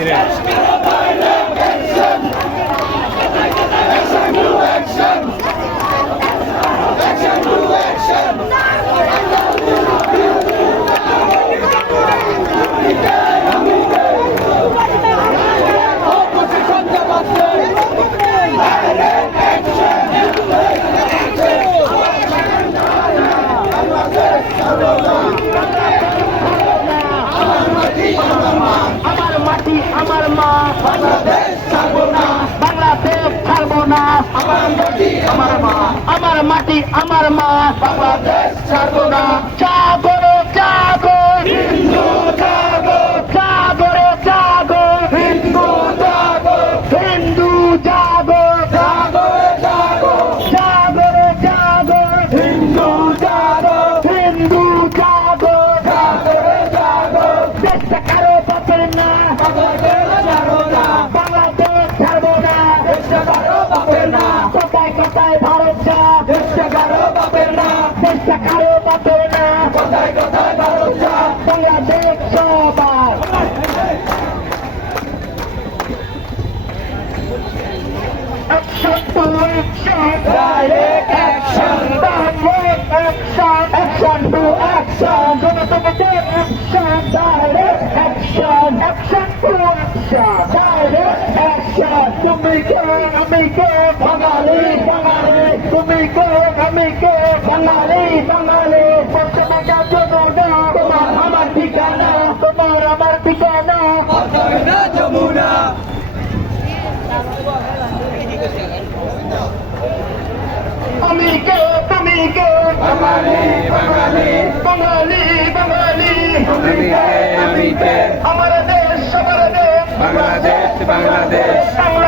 আমার মাটি আমার মা বাংলাদেশ ছাড়বো না। বাংলাদেশ ছাড়বো না আমার মাটি, আমার মা আমার মাটি আমার মা বাংলাদেশ ছাড়বো না জাগো জাগো Hindu action, direct action, direct action, action to action, direct action, তুমি কে আমি কে বাঙালি বাঙালি তুমি কে আমি কে বাঙালি বাঙালি পশ্চিমে জন্য তোমার আমার ঠিকানা তোমার আমার ঠিকানা যমুনা আমি কে তুমি কে বাঙালি বাঙালি বাঙালি বাঙালি আমি কে আমি